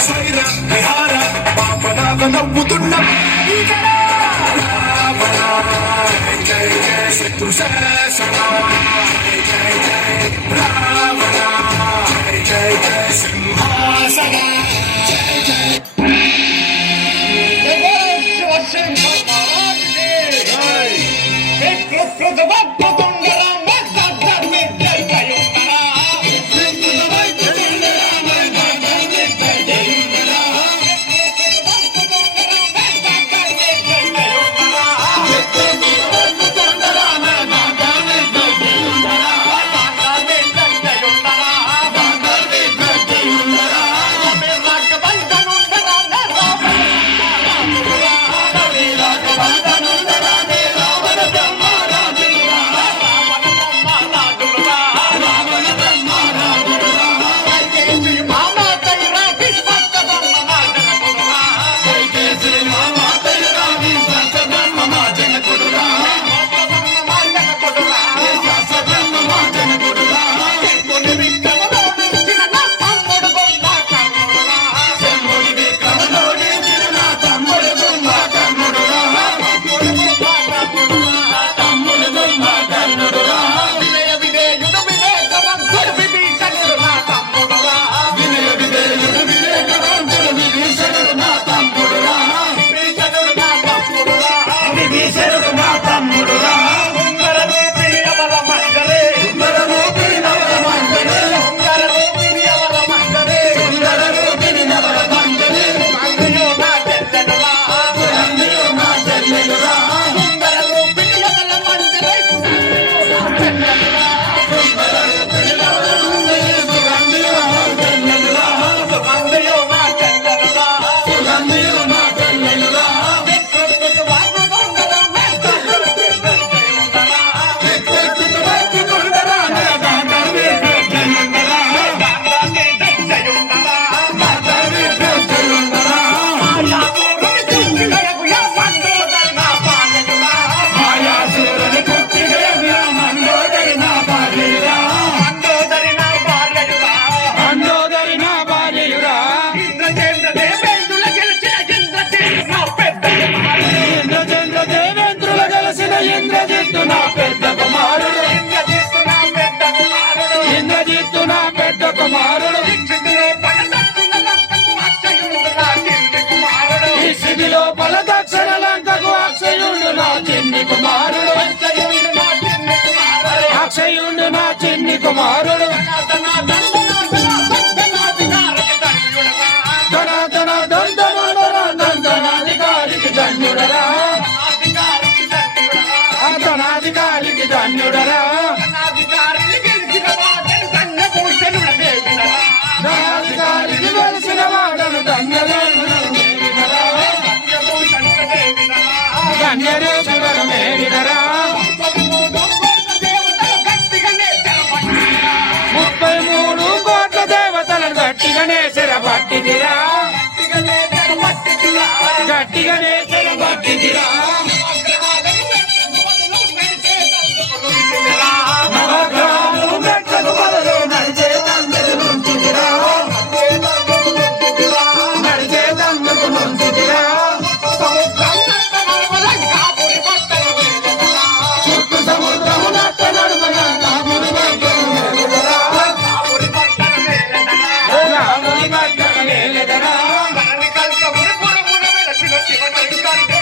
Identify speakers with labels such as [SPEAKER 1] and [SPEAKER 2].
[SPEAKER 1] స్వైర విహార నవ్వుతున్న శత్రు శాసన
[SPEAKER 2] కుమారుడు ధన ధన దండన ధన్యుడరా. ధనాధికారికి ధన్యుడరా. ధనాధికారికి వెలిసిన వాడను పట్టిదిరా గట్టిగా నేతలు పట్టిదిరా i'm gonna Everybody, everybody.